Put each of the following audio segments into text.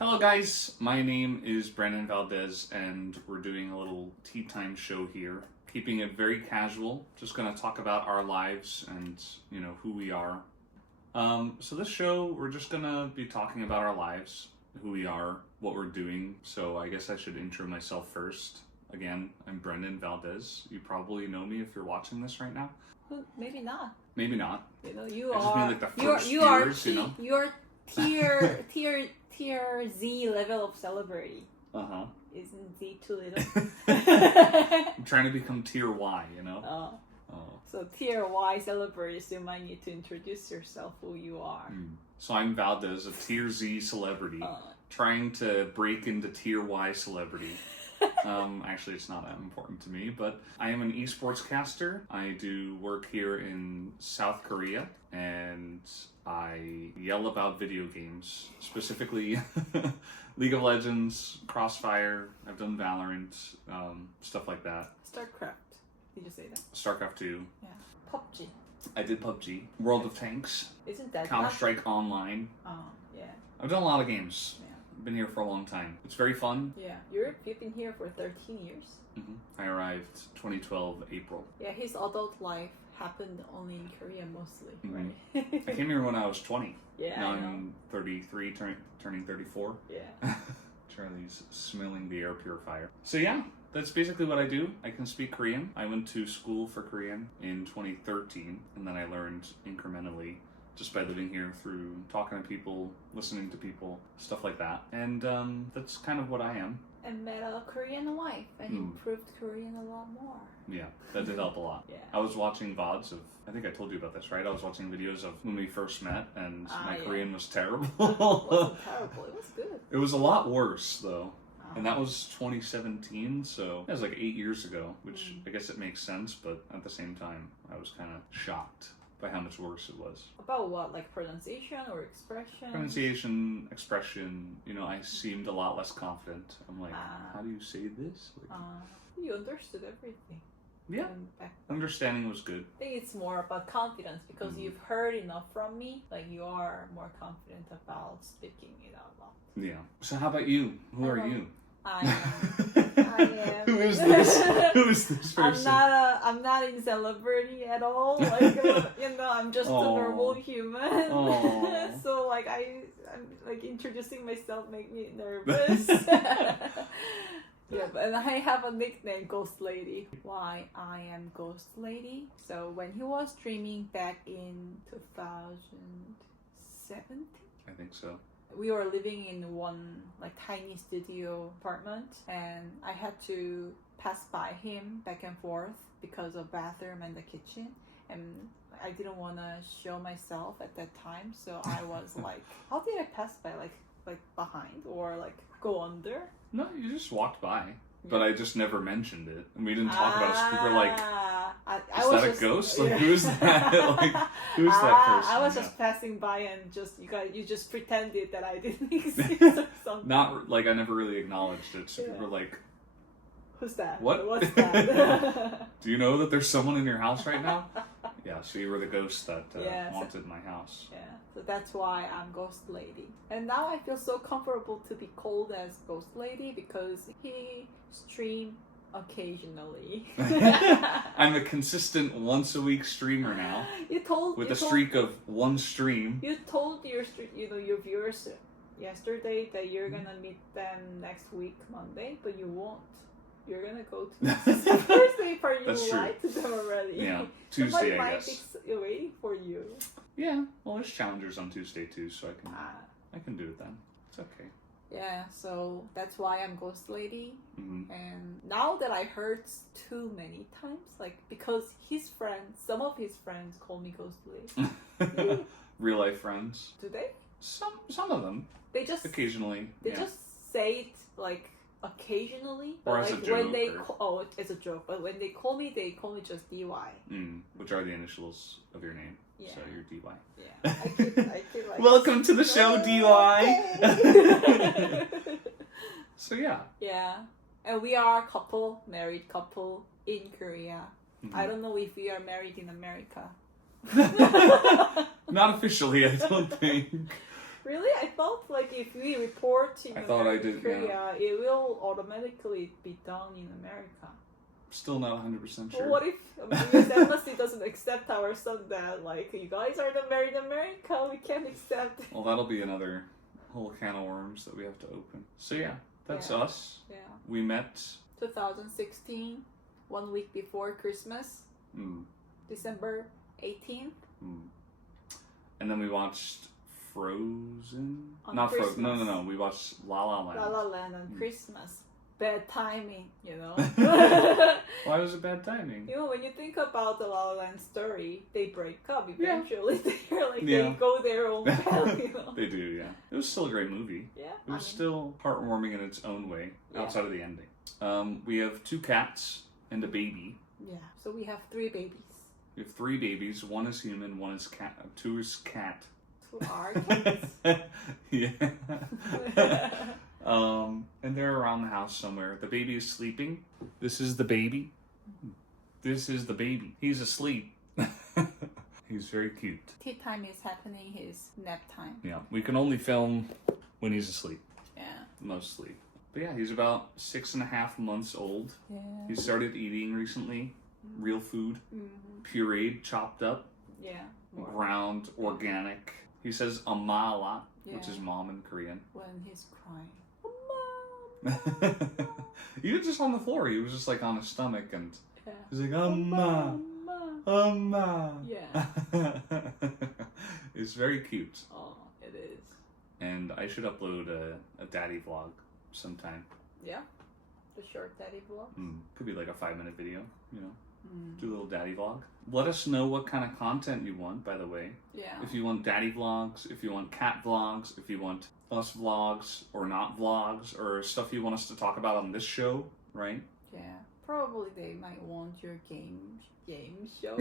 Hello guys, my name is Brandon Valdes and we're doing a little tea time show here. Keeping it very casual, just gonna talk about our lives and, who we are. So this show, we're just gonna be talking about our lives, who we are, what we're doing. So I guess I should intro myself first. Again, I'm Brandon Valdes. You probably know me if you're watching this right now. Well, maybe not. Maybe not. You I just mean like the first you're viewers, tier Z level of celebrity. Uh-huh. Isn't Z too little? I'm trying to become tier Y, Oh. So tier Y celebrities, you might need to introduce yourself, who you are. So I'm Valdes, a tier Z celebrity, trying to break into tier Y celebrity. Actually, it's not that important to me, but I am an esports caster. I do work here in South Korea, and I yell about video games, specifically League of Legends, Crossfire. I've done Valorant, stuff like that. StarCraft. Did you say that? StarCraft 2. Yeah. PUBG. I did PUBG. World of Tanks. Isn't that Counter-Strike Online. Oh, yeah. I've done a lot of games. Yeah. Been here for a long time. It's very fun. Yeah. You've been here for 13 years. I arrived 2012 April. Yeah, his adult life happened only in Korea mostly, right? I came here when I was 20. Yeah, Now I know. I'm 33, turning 34. Yeah. Charlie's smelling the air purifier. So yeah, that's basically what I do. I can speak Korean. I went to school for Korean in 2013, and then I learned incrementally just by living here through talking to people, listening to people, stuff like that. And that's kind of what I am. And met a Korean wife and improved Korean a lot more. Yeah, that did help a lot. Yeah. I was watching VODs of, I think I told you about this, right? I was watching videos of when we first met, and my Korean was terrible. It wasn't terrible, it was good. It was a lot worse, though. And that was 2017, so that was like 8 years ago, which I guess it makes sense, but at the same time, I was kind of shocked by how much worse it was. About what, like pronunciation or expression? Pronunciation, expression, I seemed a lot less confident. I'm like, how do you say this? Like, you understood everything. yeah, understanding was good. I think it's more about confidence because you've heard enough from me, like you are more confident about speaking it out loud. Yeah. So how about you? Who are you? I am. Who is this? Who is this person? I'm not in celebrity at all. Like I'm just a normal human. So like I'm like introducing myself make me nervous. Yeah, and I have a nickname, Ghost Lady. Why I am Ghost Lady? So when he was streaming back in 2017, I think so. we were living in one like tiny studio apartment, and I had to pass by him back and forth because of bathroom and the kitchen, and I didn't want to show myself at that time, so I was like, how did I pass by, like behind or like go under? No, you just walked by. But I just never mentioned it, and we didn't talk about it. We were like, "Is that a ghost? Like, who's that? Like, who's that person?" I was just passing by, and you just pretended that I didn't exist or something. Not like I never really acknowledged it. So people were like, "Who's that? What? What's that?" Do you know that there's someone in your house right now? Yeah, so you were the ghost that wanted my house. Yeah, so that's why I'm Ghost Lady. And now I feel so comfortable to be called as Ghost Lady because he stream occasionally. I'm a consistent once a week streamer now. With a streak of one stream. You told your viewers yesterday that you're gonna meet them next week Monday, but you won't. You're gonna go to Thursday for you. That's true. Lied to them already. Yeah, Tuesday, so I guess. is waiting for you. Yeah, well, there's challengers on Tuesday too, so I can do it then. It's okay. Yeah, so that's why I'm Ghost Lady. And now that I heard too many times, like because some of his friends call me Ghost Lady. Real life friends. Do they? Some of them. They just occasionally. They just say it like occasionally, or like as a joke, when they it's a joke. But when they call me just DY. Which are the initials of your name. Yeah. So you're DY. Yeah. I feel like welcome to the show, DY. So yeah. Yeah, and we are a couple, married couple in Korea. I don't know if we are married in America. Not officially, I don't think. Really? I thought like if we report in Korea, it will automatically be done in America. Still not 100% sure. Well, what if US embassy doesn't accept our son that like you guys are not married in America? We can't accept it. Well, that'll be another whole can of worms that we have to open. So yeah, that's us. Yeah. We met 2016, 1 week before Christmas, December 18th. And then we watched Frozen. On Not Christmas. Frozen. No. We watched La La Land. La La Land on Christmas. Bad timing, you know. Why was it bad timing? You know, when you think about the La La Land story, they break up eventually. They're like they go their own path, you know. They do, yeah. It was still a great movie. Yeah. It was still heartwarming in its own way, outside of the ending. We have 2 cats and a baby. Yeah. So we have 3 babies. We have 3 babies. 1 is human, 1 is cat. 2 is cat. 2 are cats. Yeah. And they're around the house somewhere. The baby is sleeping. This is the baby. This is the baby. He's asleep. He's very cute. Tea time is happening. His nap time. Yeah, we can only film when he's asleep. Yeah. Mostly. But yeah, he's about 6.5 months old. Yeah. He started eating recently. Real food. Pureed, chopped up. Yeah. Ground, organic. He says ama a lot, which is mom in Korean. When he's crying. Even just on the floor, he was just like on his stomach and he's like, Amma, Amma. Yeah. It's very cute. Oh, it is. And I should upload a daddy vlog sometime. Yeah? The short daddy vlog? Could be like a 5-minute video, you know? Do a little daddy vlog. Let us know what kind of content you want, by the way. Yeah. If you want daddy vlogs, if you want cat vlogs, if you want us vlogs or not vlogs, or stuff you want us to talk about on this show, right? Yeah. Probably they might want your game show.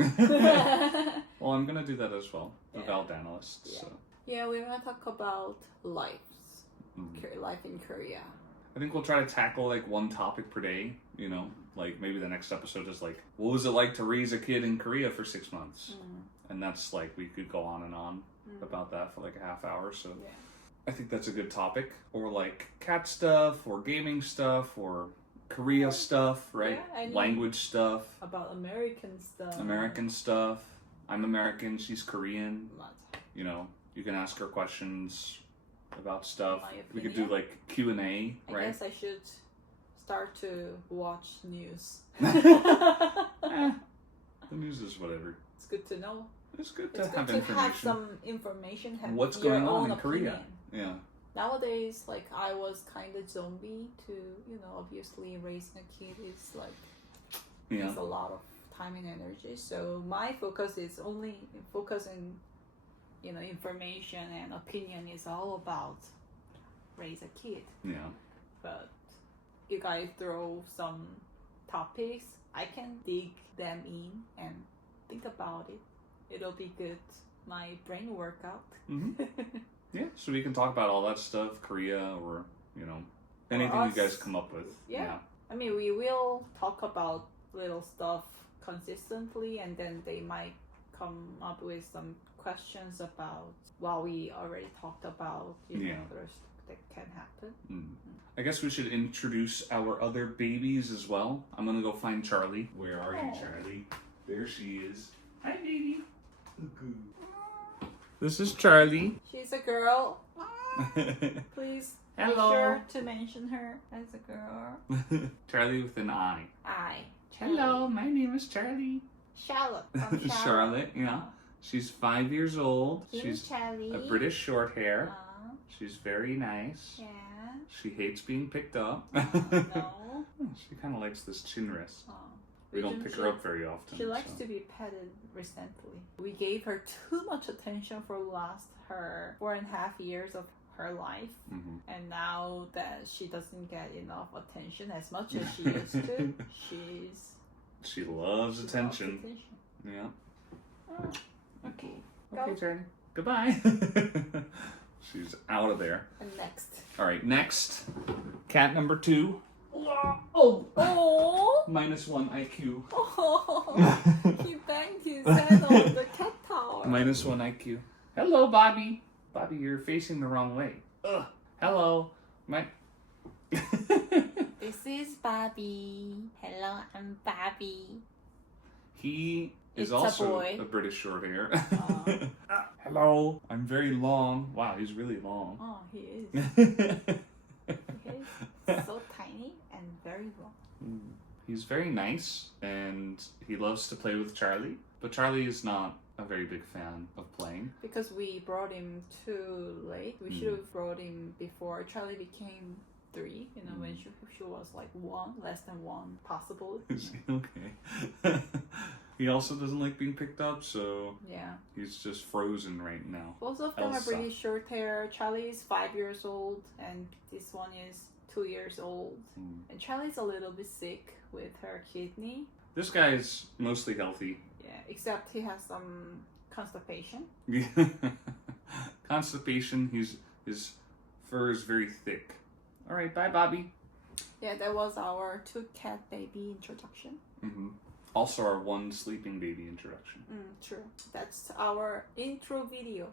Well, I'm gonna do that as well. The Valdes analyst. Yeah. So. Yeah, we're gonna talk about life in Korea. I think we'll try to tackle like 1 topic per day, you know, like maybe the next episode is like, what was it like to raise a kid in Korea for 6 months? And that's like, we could go on and on about that for like a half hour. So I think that's a good topic. Or like cat stuff, or gaming stuff, or Korea stuff, right? Yeah, language stuff. About American stuff. I'm American, she's Korean. You know, you can ask her questions about stuff. We could do like Q&A, right? I guess I should start to watch news. The news is whatever. It's good to know. It's good to have information. Have some information. Have what's going on in Korea? Yeah. Nowadays, like I was kind of zombie to, you know, obviously raising a kid is like takes a lot of time and energy. So my focus is only focusing, you know, information and opinion is all about raise a kid. Yeah. But you guys throw some topics, I can dig them in and think about it. It'll be good. My brain workout. Yeah, so we can talk about all that stuff, Korea, or, you know, anything you guys come up with. Yeah. I mean, we will talk about little stuff consistently, and then they might come up with some questions about what we already talked about, you know, there's that can happen. I guess we should introduce our other babies as well. I'm gonna go find Charlie. Where are you, Charlie? There she is. Hi, baby. This is Charlie. She's a girl. Please be sure to mention her as a girl. Charlie with an I. Charlie. Hello, my name is Charlie. Charlotte. From Charlotte. Charlotte, yeah. She's 5 years old. She's Charlie. a British short hair. She's very nice. Yeah. She hates being picked up. No. She kind of likes this chin rest. We don't pick her up very often. She likes to be petted recently. We gave her too much attention for her 4.5 years of her life. And now that she doesn't get enough attention as much as she used to, she loves attention. Yeah. Okay. Okay, Charlie. Goodbye. She's out of there. And next. All right, next. Cat number 2. Oh! -1 IQ. Oh! He banged his head on the cat tower. -1 IQ. Hello, Bobby. Bobby, you're facing the wrong way. Ugh. Hello. This is Bobby. Hello, I'm Bobby. He is It's a also boy. a British short hair. Hello. I'm very long. Wow, he's really long. Oh, he is. He is so tiny and very long. He's very nice and he loves to play with Charlie, but Charlie is not a very big fan of playing. Because we brought him too late. We should have brought him before Charlie became 3, when she was like 1, less than 1 possible. Okay. He also doesn't like being picked up, so yeah, he's just frozen right now. Both of them are pretty short hair. Charlie is 5 years old and this one is 2 years old. And Charlie's a little bit sick with her kidney. This guy's mostly healthy. Yeah, except he has some constipation. Constipation, his fur is very thick. Alright, bye Bobby. Yeah, that was our 2 cat baby introduction. Also our 1 sleeping baby introduction. True. That's our intro video.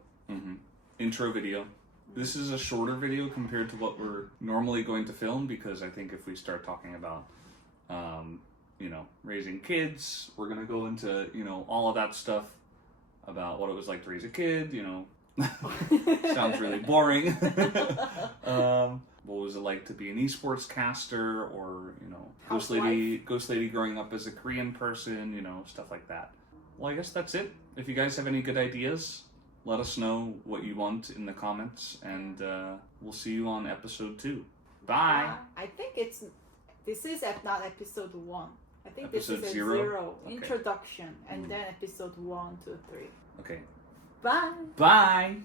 Intro video. This is a shorter video compared to what we're normally going to film, because I think if we start talking about raising kids, we're gonna go into, all of that stuff about what it was like to raise a kid, sounds really boring. What was it like to be an esports caster, or, Ghost Lady growing up as a Korean person, stuff like that. Well, I guess that's it. If you guys have any good ideas, let us know what you want in the comments, and we'll see you on episode 2. Bye! I think this is not episode 1. I think Episode this is 0? Okay. Introduction, and then episode 1, 2, 3. Okay. Bye! Bye!